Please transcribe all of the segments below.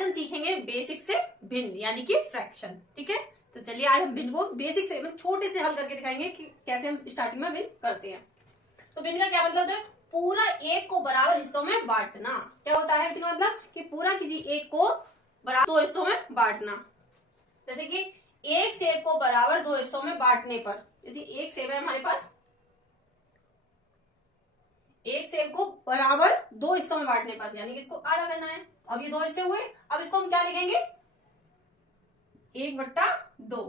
आज हम सीखेंगे बेसिक से भिन्न यानी कि फ्रैक्शन। ठीक है, तो चलिए आज हम भिन्न को बेसिक से मतलब छोटे से हल करके दिखाएंगे कि कैसे हम स्टार्टिंग में भिन्न करते हैं। तो भिन्न का क्या मतलब होता है? पूरा एक को बराबर हिस्सों में बांटना। क्या होता है भिन्न का मतलब? कि पूरा किसी एक को बराबर दो हिस्सों में बांटना। जैसे कि एक सेब को बराबर दो हिस्सों में बांटने पर, जैसे एक सेब है हमारे पास, एक सेब को बराबर दो हिस्सों में बांटने पर यानी कि इसको आधा करना है। अब ये दो हिस्से हुए, अब इसको हम क्या लिखेंगे? 1/2।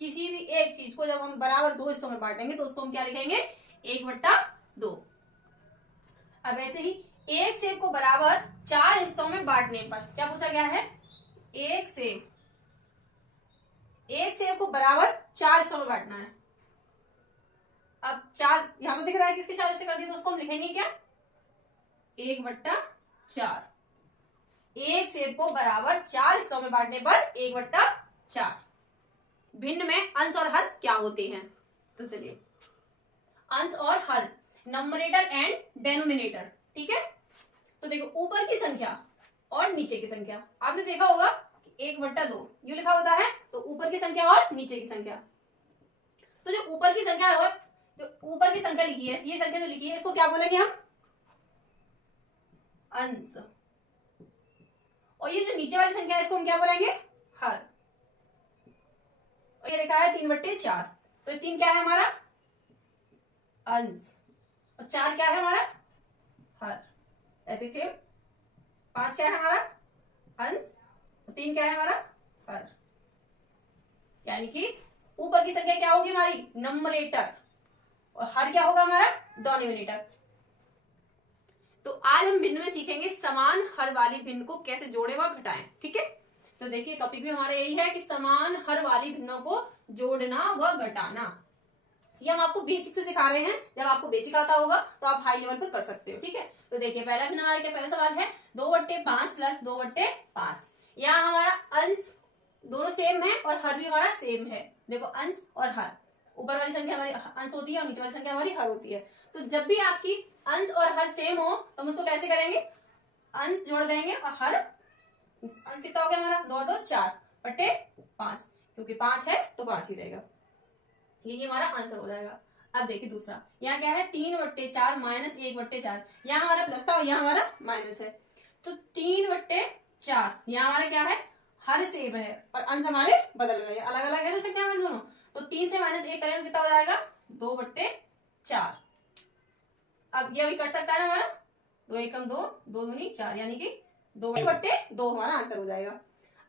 किसी भी एक चीज को जब हम बराबर दो हिस्सों में बांटेंगे तो उसको हम क्या लिखेंगे? 1/2। अब ऐसे ही एक सेब को बराबर 4 हिस्सों में बांटने पर क्या पूछा गया है? एक सेब को बराबर 4 हिस्सों में बांटना है। अब 4 यहां पर दिख रहा है, किसके 4 हिस्से कर दिए तो उसको हम लिखेंगे क्या? 1/4। एक सेब को बराबर 4 हिस्सों में बांटने पर 1/4। भिन्न में अंश और हर क्या होते हैं? तो चलिए, अंश और हर, नंबरेटर एंड डेनोमिनेटर। ठीक है, तो देखो ऊपर की संख्या और नीचे की संख्या, आपने देखा होगा 1/2 यू लिखा होता है, तो ऊपर की संख्या और नीचे की संख्या। तो जो ऊपर की संख्या है, जो ऊपर की संख्या लिखी है, ये संख्या जो लिखी है, इसको क्या बोलेंगे हम? अंश। और ये जो नीचे वाली संख्या है, इसको हम क्या बोलेंगे? हर। और ये लिखा है 3/4, तो ये 3 क्या है हमारा? अंश। और 4 क्या है हमारा? हर। ऐसे से 5 क्या है हमारा? अंश। 3 क्या है हमारा? हर। यानी कि ऊपर की संख्या क्या होगी हमारी? नंबरेटर, और हर क्या होगा हमारा? डिनोमिनेटर। तो आज हम भिन्न में सीखेंगे समान हर वाली भिन्न को कैसे जोड़े व घटाएं। ठीक है, तो देखिए टॉपिक भी हमारा यही है कि समान हर वाली भिन्नों को जोड़ना व घटाना। ये हम आपको बेसिक से सिखा रहे हैं, जब आपको बेसिक आता होगा तो आप हाई लेवल पर कर सकते हो। ठीक है, तो देखिए पहला भिन्न हमारा क्या, पहला सवाल है 2/5 प्लस 2/5। यहाँ हमारा अंश दोनों सेम है और हर भी हमारा सेम है। देखो अंश और हर, ऊपर वाली संख्या हमारी अंश होती है और नीचे वाली संख्या हमारी हर होती है। तो जब भी आपकी अंश और हर सेम हो तो हम उसको कैसे करेंगे? अंश जोड़ देंगे और हर, अंश कितना हो गया हमारा? 2 और 2 4/5, क्योंकि 5 है तो 5 ही रहेगा। ये हमारा आंसर हो जाएगा। अब देखिए दूसरा, यहाँ क्या है? 3/4 माइनस 1/4। यहाँ हमारा प्लस था और यहाँ हमारा माइनस है, तो 3/4 यहाँ हमारा क्या है? हर सेम है और अंश हमारे बदल गए, अलग अलग है ना संख्या हमारे दोनों। तो 3 से -1 करें तो कितना हो जाएगा? 2/4। अब ये भी कट सकता है ना हमारा, 2 एकम 2, 2 दूनी 4, यानी कि 2/2 हमारा आंसर हो जाएगा।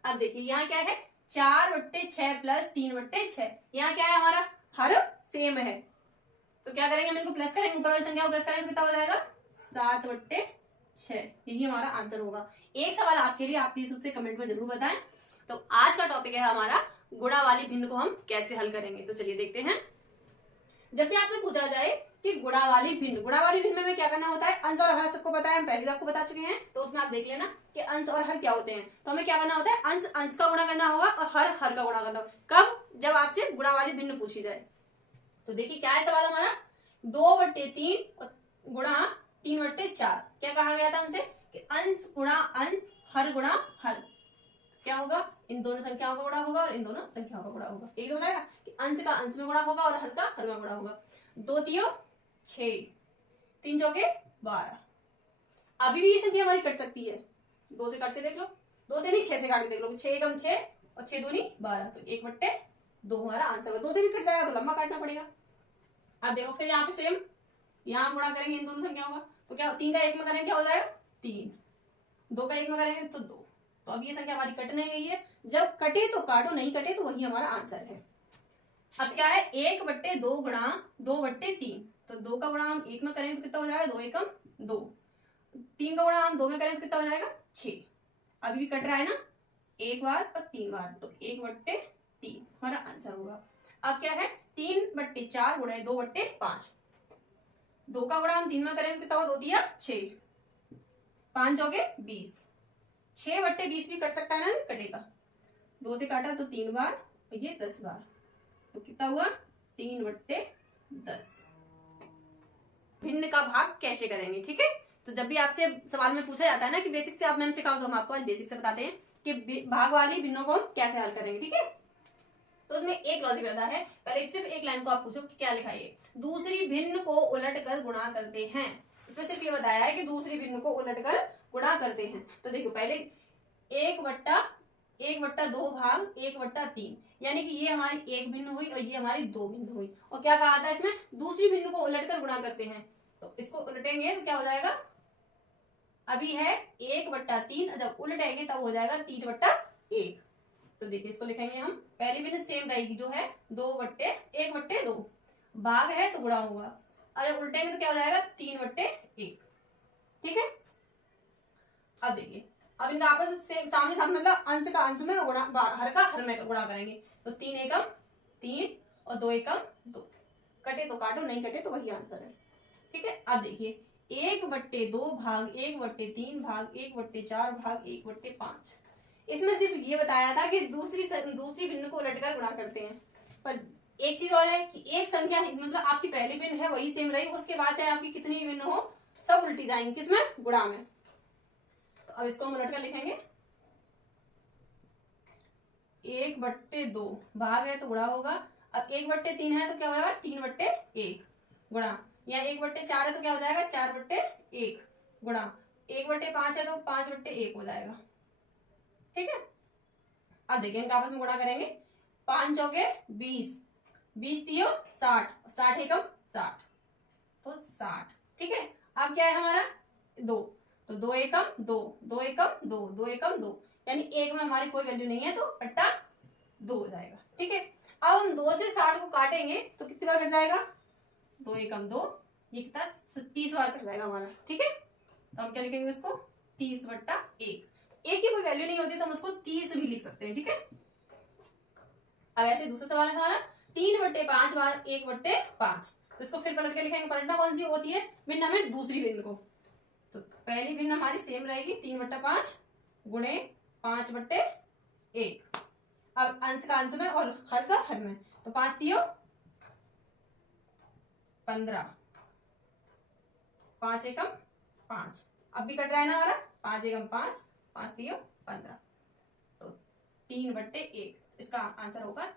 अब देखिए यहाँ क्या है? 4/6 प्लस 3/6। यहाँ क्या है हमारा? हर सेम है, तो क्या करेंगे? हम इनको प्लस करेंगे, ऊपर वाली संख्या को प्लस करेंगे तो कितना हो जाएगा? 7/6। यही हमारा आंसर होगा। एक सवाल आपके लिए, आप प्लीज उससे कमेंट में जरूर बताएं। तो आज का टॉपिक है हमारा गुणा वाली भिन्न को हम कैसे हल करेंगे। तो चलिए देखते हैं। जब भी आपसे पूछा जाए कि गुणा वाली भिन्न में क्या करना होता है? अंश और हर सबको पता है, हम पहले भी आपको बता चुके हैं, तो उसमें आप देख लेना कि अंश और हर क्या होते हैं। तो हमें क्या करना होता है? अंश अंश का गुणा करना होगा और हर हर का गुणा करना होगा। कब? जब आपसे गुणा वाली भिन्न पूछी जाए। तो देखिए क्या है सवाल हमारा? 2/3 गुणा 3/4। क्या कहा गया था हमसे? कि अंश गुणा अंश, हर गुणा हर। क्या होगा? इन दोनों संख्याओं का गुणा होगा और इन दोनों संख्याओं का गुणा होगा। एक हो जाएगा कि अंश का अंश में गुणा होगा और हर का हर में गुणा होगा। 2 तियो 6, 3 चौके 12। अभी भी ये संख्या हमारी कट सकती है, 2 से काट के देख लो, 2 से नहीं 6 से काट के देख लो। 6 एकम 6 और 6 दूनी 12, तो 1/2 हमारा आंसर होगा। 2 से भी कट जाएगा तो लंबा काटना पड़ेगा। अब देखो फिर यहाँ पे सेम, यहाँ गुणा करेंगे इन दोनों संख्याओं का, तो क्या 3 का 1 में करेंगे क्या हो जाएगा? 3, 2 का 1 में करेंगे तो 2। तो अब ये संख्या हमारी कटने गई है। जब कटे तो काटो, नहीं कटे तो वही हमारा आंसर है। अब क्या है? 1/2 गुणा 2/3। तो 2 का गुणा हम 1 में करेंगे तो कितना हो जाएगा? 2 एकम 2। 3 का गुणा हम 2 में करेंगे तो कितना हो जाएगा? 6। अभी भी कट रहा है ना, 1 बार और 3 बार, तो 1/3 हमारा आंसर होगा। अब क्या है? 3/4 गुणा 2/5। 2 का गुणा हम 3 में करेंगे तो कितना होगा? 2 तिया 6, 5 चौके 20। 6/20 भी कट सकता है ना, कटेगा। 2 से काटा तो 3 बार और ये 10 बार, तो कितना हुआ? 3/10। भिन्न का भाग कैसे करेंगे? ठीक है, तो जब भी आपसे सवाल में पूछा जाता है ना कि बेसिक से आप मैम सिखाओ, तो हम आपको आज बेसिक से बताते हैं कि भाग वाली भिन्नों को हम कैसे हल करेंगे। ठीक है, तो उसमें एक लॉजिक रहता है, पहले सिर्फ एक लाइन को आप पूछो कि क्या लिखा है, दूसरी भिन्न को उलट कर गुणा करते हैं। इसमें सिर्फ ये बताया है कि दूसरी भिन्न को उलट कर गुणा करते हैं। तो देखो पहले 1/2 भाग 1/3, यानी कि ये हमारी एक भिन्न हुई और ये हमारी दो भिन्न हुई। और क्या कहा था इसमें, दूसरी भिन्न को उलट कर गुणा करते हैं। तो इसको उलटेंगे तो क्या हो जाएगा, अभी है 1/3, जब उलटेंगे तब हो जाएगा 3/1। तो देखिए इसको लिखेंगे हम, पहली भिन्न सेम रहेगी जो है 2/1/2, भाग है तो गुणा होगा, अगर उल्टेंगे तो क्या हो जाएगा 3/1। ठीक है, अब देखिए, अब इनका आपस में सामने सामने मतलब अंश का अंश में गुणा, हर का हर में गुणा करेंगे। तो 3 एकम 3 और 2 एकम 2, कटे तो काटो, नहीं कटे तो वही आंसर है। ठीक है, अब देखिए 1/2 भाग 1/3 भाग 1/4 भाग 1/5, इसमें सिर्फ ये बताया था कि दूसरी भिन्न को उलटकर गुणा करते हैं। पर एक चीज और है कि एक संख्या मतलब आपकी पहली भिन्न है वही सेम रही, उसके बाद चाहे आपकी कितनी भिन्न हो सब उल्टी जाएंगी, किसमें, गुणा में। तो अब इसको हम उलटकर लिखेंगे, 1/2 भाग है तो गुणा होगा, अब 1/3 है तो क्या होगा 3/1 गुणा, या 1/4 है तो क्या हो जाएगा 4/1 गुणा, 1/5 है तो 5/1 हो जाएगा। ठीक है, अब देखिए इनका आपस में गुणा करेंगे, 5 चौके 20, 20 तीयो 60, 60 एकम 60, तो 60। ठीक है, अब क्या है हमारा 2, तो 2 एकम 2, 2 एकम 2, 2 एकम 2, यानी एक में हमारी कोई वैल्यू नहीं है तो अट्टा 2 हो जाएगा। ठीक है, अब हम 2 से 60 को काटेंगे तो कितनी बार कट जाएगा, 2 एकम 2, ये कितना 30 बार कट जाएगा हमारा। ठीक है, तो हम क्या लिखेंगे इसको 30/1, एक की कोई वैल्यू नहीं होती तो हम उसको 30 भी लिख सकते हैं। ठीक है, अब ऐसे दूसरा सवाल है हमारा 3/5 बार 1/5, तो इसको फिर पलट के लिखेंगे, पलटना कौन सी होती है, भिन्न हमें दूसरी भिन्न को। तो पहली भिन्न हमारी सेम रहेगी 3/5 गुणे 5/1, अब अंश का अंश में और हर का हर में, तो 5 तीयो 15, 5 एकम 5, अब भी कट रहा है ना हमारा, 5 एकम 5, 5 तीयो 15, तो 3/1, इसका आंसर होगा